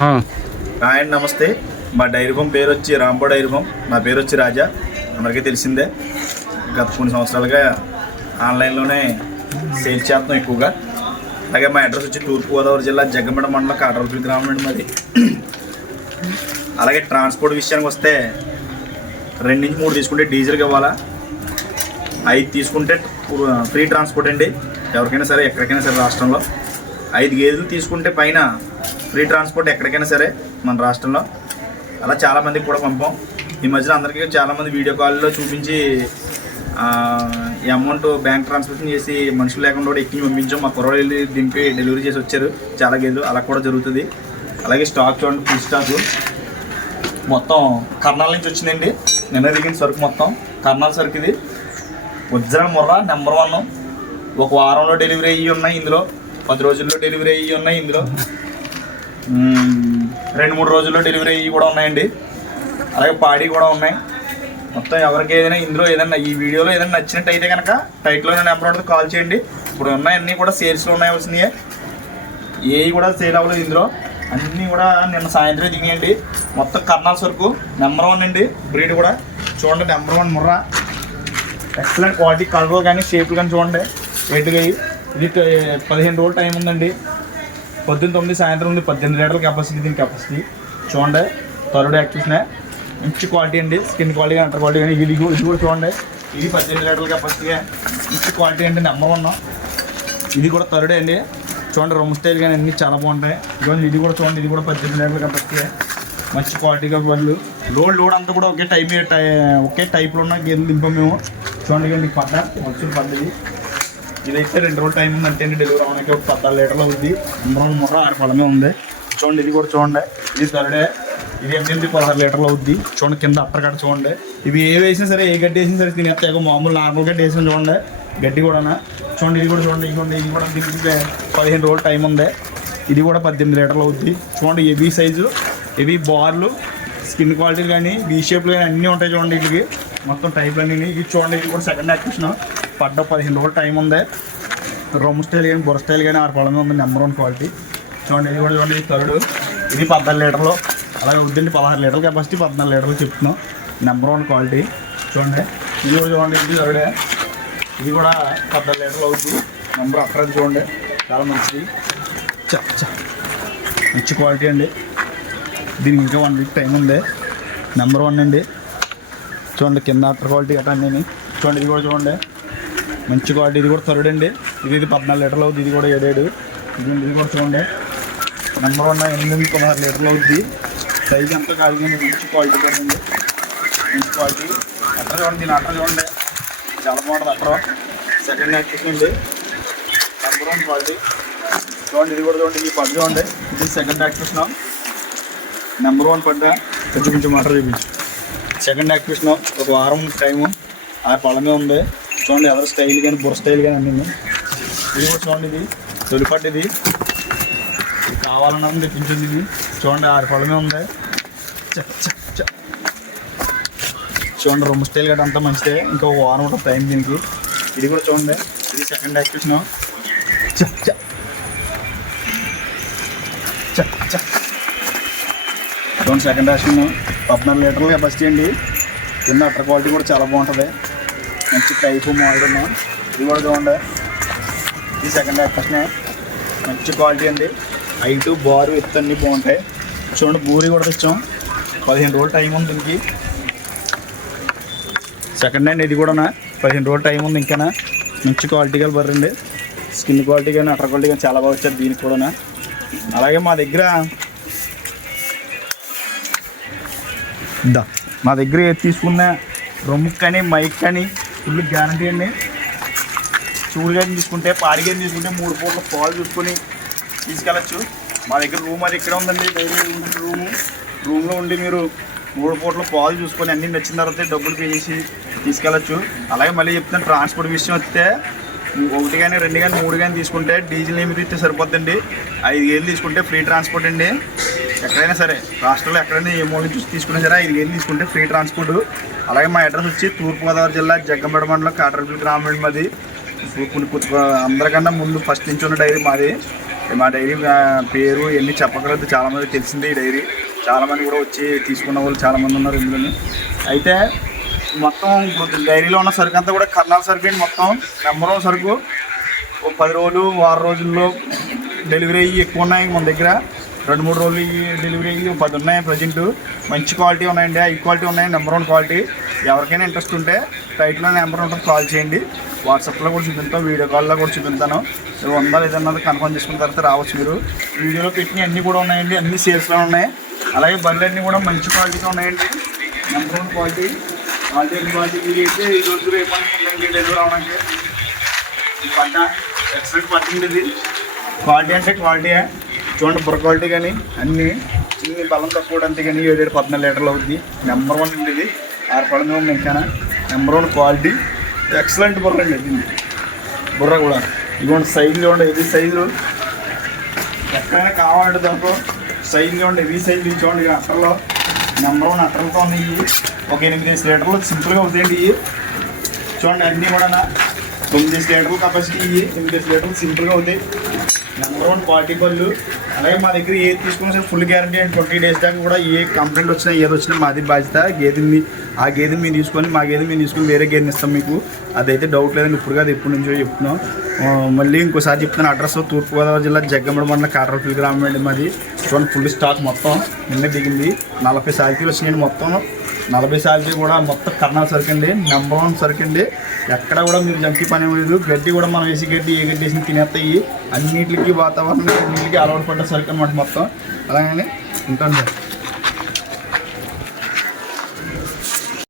ఆయన నమస్తే. మా డైరీ ఫామ్ పేరు వచ్చి రాంబో డైరీ ఫామ్. నా పేరు వచ్చి రాజా. అందరికీ తెలిసిందే. గత కొన్ని సంవత్సరాలుగా ఆన్లైన్లోనే సేల్ చేస్తాం ఎక్కువగా. అలాగే మా అడ్రస్ వచ్చి తూర్పుగోదావరి జిల్లా జగ్గంపేట మండలం కాటరపల్లి గ్రామం అండి మాది. అలాగే ట్రాన్స్పోర్ట్ విషయానికి వస్తే రెండు నుంచి మూడు తీసుకుంటే డీజిల్కి ఇవ్వాలా? ఐదు తీసుకుంటే ఫ్రీ ట్రాన్స్పోర్ట్ అండి. ఎవరికైనా సరే ఎక్కడికైనా సరే రాష్ట్రంలో. ఐదు గేదెలు తీసుకుంటే పైన ఫ్రీ ట్రాన్స్పోర్ట్ ఎక్కడికైనా సరే మన రాష్ట్రంలో. అలా చాలామందికి కూడా పంపాం. ఈ మధ్యన అందరికీ చాలామంది వీడియో కాల్లో చూపించి ఈ అమౌంట్ బ్యాంక్ ట్రాన్స్ఫర్ చేసి మనుషులు లేకుండా కూడా ఎక్కి పంపించాం. మా కుర్రోళ్ళు వెళ్ళి దింపి డెలివరీ చేసి వచ్చారు. చాలా గేదెలు. అలా కూడా జరుగుతుంది. అలాగే స్టాక్ చూడండి ఫుల్ స్టాక్. మొత్తం కర్నాల నుంచి వచ్చిందండి. నిన్న దిగిన సరుకు మొత్తం. కర్నాల సరుకు ఇది. వజ్రం ముర్ర నెంబర్ వన్. ఒక వారంలో డెలివరీ అయ్యి ఉన్నాయి ఇందులో. పది రోజుల్లో డెలివరీ అయ్యి ఉన్నాయి ఇందులో. రెండు మూడు రోజుల్లో డెలివరీ అయ్యి కూడా ఉన్నాయండి. అలాగే పాడి కూడా ఉన్నాయి. మొత్తం ఎవరికి ఏదైనా ఇందులో ఏదైనా ఈ వీడియోలో ఏదైనా నచ్చినట్టయితే కనుక టైట్లో నెంబర్ ఉంటుంది కాల్ చేయండి. ఇప్పుడు ఉన్నాయన్నీ కూడా సేల్స్లో ఉన్నాయి వచ్చినాయి ఏవి కూడా సేల్ అవ్వలేదు ఇందులో. అన్నీ కూడా నిన్న సాయంత్రం దిగినాయండి. మొత్తం కర్నాల్ సరుకు నెంబర్ వన్ అండి. బ్రీడ్ కూడా. చూడండి number one Murrah. Excellent quality colour కానీ షేపులు కానీ చూడండి. వెయిట్గా ఇది పదిహేను రోజులు టైం ఉందండి. పొద్దున్న తొమ్మిది సాయంత్రం ఉంది పద్దెనిమిది లీటర్ల కెపాసిటీ దీని కెపాసిటీ చూడండి త్వరడు యాక్టివ్స్నే మంచి క్వాలిటీ అండి. స్కిన్ క్వాలిటీ అంటర్ క్వాలిటీ కానీ ఇది ఇది కూడా చూడండి. ఇది పద్దెనిమిది లీటర్ల కెపాసిటీ మంచి క్వాలిటీ అండి నెంబర్ వన్ ఇది కూడా తరుడే అండి. చూడండి రొమ్మ స్టైల్ కానీ అన్నీ చాలా బాగుంటాయి. ఇదిగోండి ఇది కూడా చూడండి ఇది కూడా పద్దెనిమిది లీటర్ల కెపాసిటీ మంచి క్వాలిటీగా వాళ్ళు లోడ్ లోడ్ అంతా కూడా ఒకే టైప్ ఒకే టైప్లో ఉన్న గేదెలు దింపాం మేము చూడండి మీకు పడ్డ మంచి పడ్డది. ఇదైతే రెండు రోజులు టైం ఉంది. అంటే డెలివరీ అవడానికి ఒక పద్నాలుగు లీటర్లు ఉంది. అందరం మొర్ర ఆరు పడమే ఉంది. చూడండి ఇది కూడా చూడండి. ఇది థర్డే ఇది ఎనిమిది పదహారు లీటర్లు అవుద్ది. చూడండి కింద అట్టగడ్డ చూడండి. ఇవి ఏ వేసినా సరే ఏ గడ్డి వేసినా సరే తినేస్తాయి. మామూలు నార్మల్ గడ్డి వేసిన చూడండి. గడ్డి కూడా చూడండి ఇది కూడా చూడండి ఇదిగోండి ఇది కూడా దీనికి పదిహేను రోజులు టైం ఉంది. ఇది కూడా పద్దెనిమిది లీటర్లు అవుద్ది. చూడండి హెవీ సైజు హెవీ బార్లు స్కిన్ క్వాలిటీలు కానీ వీ షేప్లు కానీ అన్నీ ఉంటాయి చూడండి వీటికి. మొత్తం టైప్ అన్నీ ఇది చూడండి ఇది కూడా సెకండ్ యాక్షన్ పడ్డ పదిహేను రోజులు టైం ఉంది. రొమ్ము స్టైల్ కానీ బొర స్టైల్ కానీ ఆరు పడమే ఉంది నెంబర్ వన్ క్వాలిటీ చూడండి ఇది కూడా చూడండి ఇది థర్డ్ ఇది పద్నాలుగు లీటర్లు. అలాగే వద్దండి పదహారు లీటర్ల కెపాసిటీ పద్నాలుగు లీటర్లు చెప్తున్నాం. నెంబర్ వన్ క్వాలిటీ చూడండి ఇది కూడా చూడండి ఇది థర్డే ఇది కూడా పద్నాలుగు లీటర్లు అవుతుంది నెంబర్ అక్కడ చూడండి చాలా మంచిది. చ చ. మంచి క్వాలిటీ అండి. దీనికి ఇంకా వన్ వీక్ టైం ఉంది. నెంబర్ వన్ అండి. చూడండి కింద అటర్ క్వాలిటీ గట్రా అన్నీ. చూడండి ఇది కూడా చూడండి. మంచి క్వాలిటీ. ఇది కూడా థర్డ్ అండి ఇది ఇది పద్నాలుగు లీటర్లు అవుతుంది ఇది కూడా ఏడేడు. ఇది ఇది కూడా చూడండి. నెంబర్ వన్ ఎనిమిది పదహారు లీటర్లు అవుతుంది సైజ్ అంతా కాదు కానీ మంచి క్వాలిటీ పడింది మంచి క్వాలిటీ. అట్టర్ చూడండి దీని అక్కడ చూడండి. చాలా బాగుంటుంది అక్కడ సెకండ్ యాక్టివ్ అండి నెంబర్ వన్ క్వాలిటీ చూడండి ఇది కూడా చూడండి. ఈ పడ్డ చూడండి. ఇది సెకండ్ యాక్టివ్ నెంబర్ వన్ పడ్డ కొంచెం కొంచెం మాట చూపించు. సెకండ్ యాక్టివేషన్ ఒక వారం టైము. ఆ పొలమే ఉంది. చూడండి ఎవరి స్టైల్ కానీ బుర్ర స్టైల్ కానీ అన్నీ ఇది కూడా చూడండి ఇది. తొలిపట్టు ఇది. కావాలన్నది తెప్పించింది ఇది. చూడండి ఆరు పడమే ఉంది. చ, చ, చ. చూడండి రొమ్మ స్టైల్ గట్రా అంతా మంచిదే. ఇంకో వారం ఉంటుంది టైం దీనికి. ఇది కూడా చూడండి. ఇది సెకండ్ యాక్టివేషన్ చ. చ, చూడండి సెకండ్ యాక్షన్ పద్నాలుగు లీటర్లు కెపాసిటీ అండి. కింద అటర్ క్వాలిటీ కూడా చాలా బాగుంటుంది. మంచి టైపు మోడల్ ఇది కూడా చూడండి. ఇది సెకండ్ యాక్షన్ మంచి క్వాలిటీ అండి హైటు బారు ఎత్తు అన్నీ బాగుంటాయి. చూడండి బూరి కూడా తెచ్చాం. పదిహేను రోజులు టైం ఉంది దీనికి. సెకండ్ హ్యాండ్ ఇది కూడా పదిహేను రోజులు టైం ఉంది ఇంకా మంచి క్వాలిటీ గల బర్రండి స్కిన్ క్వాలిటీ కానీ అటర్ క్వాలిటీ కానీ చాలా బాగా వచ్చారు దీనికి కూడా అలాగే మా దగ్గర మా దగ్గర తీసుకున్న రొమ్ము కానీ మైక్ కానీ ఫుల్ గ్యారంటీ అండి. చూడు తీసుకుంటే పాడి తీసుకుంటే మూడు పూట్ల పాలు చూసుకొని తీసుకెళ్ళచ్చు. మా దగ్గర రూమ్ అది ఇక్కడ ఉందండి డైరీ రూమ్. రూము రూమ్లో ఉండి మీరు మూడు పూట్ల పాలు చూసుకొని అన్నీ నచ్చిన తర్వాత డబ్బులు పే చేసి తీసుకెళ్ళచ్చు. అలాగే మళ్ళీ చెప్తాను ట్రాన్స్పోర్ట్ విషయం వస్తే ఒకటి కానీ రెండు కానీ మూడు కానీ తీసుకుంటే డీజిల్ ఏమి ఇస్తే సరిపోద్దండి. ఐదు వేలు తీసుకుంటే ఫ్రీ ట్రాన్స్పోర్ట్ అండి. ఎక్కడైనా సరే రాష్ట్రంలో ఎక్కడైనా ఏ మూల నుంచి తీసుకున్నా సరే ఐదు వేలు తీసుకుంటే ఫ్రీ ట్రాన్స్పోర్ట్ అలాగే మా అడ్రస్ వచ్చి తూర్పుగోదావరి జిల్లా జగ్గంపేట మండలం కాటరపల్లి గ్రామం మాది. కొన్ని అందరికన్నా ముందు ఫస్ట్ నుంచి ఉన్న డైరీ మాది. మా డైరీ పేరు ఎన్ని చెప్పగలదు చాలామంది తెలిసింది ఈ డైరీ. చాలామంది కూడా వచ్చి తీసుకున్న వాళ్ళు చాలామంది ఉన్నారు ఇందులో అయితే మొత్తం డైరీలో ఉన్న సరుకు అంతా కూడా కర్నాల సరుకు అండి మొత్తం. నెంబర్ వన్ సరుకు. ఒక పది రోజులు వారం రోజుల్లో డెలివరీ అయ్యి ఎక్కువ ఉన్నాయి మన దగ్గర. రెండు మూడు రోజులు డెలివరీ అయ్యి పది ఉన్నాయి ప్రజెంట్. మంచి క్వాలిటీ ఉన్నాయండి. హై క్వాలిటీ ఉన్నాయి. నెంబర్ వన్ క్వాలిటీ ఎవరికైనా ఇంట్రెస్ట్ ఉంటే టైట్లో నెంబర్ ఉంటుంది కాల్ చేయండి. వాట్సాప్లో కూడా చూపిస్తాం. వీడియో కాల్లో కూడా చూపిస్తాను. ఇవి ఉందా లేదన్నది కన్ఫర్మ్ చేసుకున్న తర్వాత రావచ్చు మీరు. వీడియోలో పెట్టిన అన్నీ కూడా ఉన్నాయండి. అన్ని సేల్స్లో ఉన్నాయి. అలాగే బండ్లు అన్నీ కూడా మంచి క్వాలిటీతో ఉన్నాయండి. Number one quality quality quality ఇది అయితే ఈ రోజు రేపు డెలివరీ అవడానికి ఈ ఎక్సలెంట్ పట్టింది ఇది. క్వాలిటీ అంటే క్వాలిటీయే చూడండి బుర్ర క్వాలిటీ కానీ అన్నీ చిన్న బలం తక్కువ అంతే కానీ ఏడేడు పద్నాలుగు లీటర్లు అవుతుంది నెంబర్ వన్ అండి ఇది. ఆరు పడదు ఇంకా నెంబర్ వన్ క్వాలిటీ. ఎక్సలెంట్ బుర్ర అండి ఇది. బుర్ర కూడా. ఇదిగోండి సైజులు చూడండి ఇది సైజు. ఎక్కడైనా కావాలంటే దాంట్లో సైజులు చూడండి ఇవి సైజు చూడండి ఇవి అట్టల్లో. నెంబర్ వన్ అట్టలతో ఉన్నాయి ఒక ఎనిమిది లీటర్లు సింపుల్గా అవుతాయండి ఇవి. చూడండి అన్నీ కూడా తొమ్మిది లీటర్లు కెపాసిటీ ఇవి. ఎనిమిది లీటర్లు సింపుల్గా అవుతాయి. నెంబర్ వన్ క్వాలిటీ పళ్ళు అలాగే మా దగ్గర ఏది తీసుకున్నా సరే full guarantee and twenty days దాకా కూడా ఏ కంప్లైంట్ వచ్చినా ఏది వచ్చినా మాది బాధ్యత. గేదెని మీ ఆ గేదెని మీరు తీసుకొని మా గేదెని మేము తీసుకొని వేరే గేదెని ఇస్తాం మీకు. అదైతే డౌట్ లేదండి. ఇప్పుడు కాదు ఎప్పటి నుంచో చెప్తున్నాం. మళ్ళీ ఇంకోసారి చెప్తున్నాను అడ్రస్ తూర్పుగోదావరి జిల్లా జగ్గమ్మడి మండలం కాటరపల్లి గ్రామం అండి మాది. చూడండి ఫుల్ స్టాక్ మొత్తం. నిన్న దిగింది. నలభై సాల్తీలు వచ్చినాయండి మొత్తం. నలభై శాలరీ కూడా మొత్తం కర్ణాలు సరికండి అండి. నెంబర్ వన్ సరికండి అండి. ఎక్కడ కూడా మీరు జంకి పని లేదు. గడ్డి కూడా మనం వేసి గడ్డి ఏ గడ్డి వేసి తినేస్తాయి. అన్నిటికి వాతావరణం అన్నింటికి అలవాటు పడ్డ సరుకు అనమాట మొత్తం. అలాగని ఉంటాను సార్.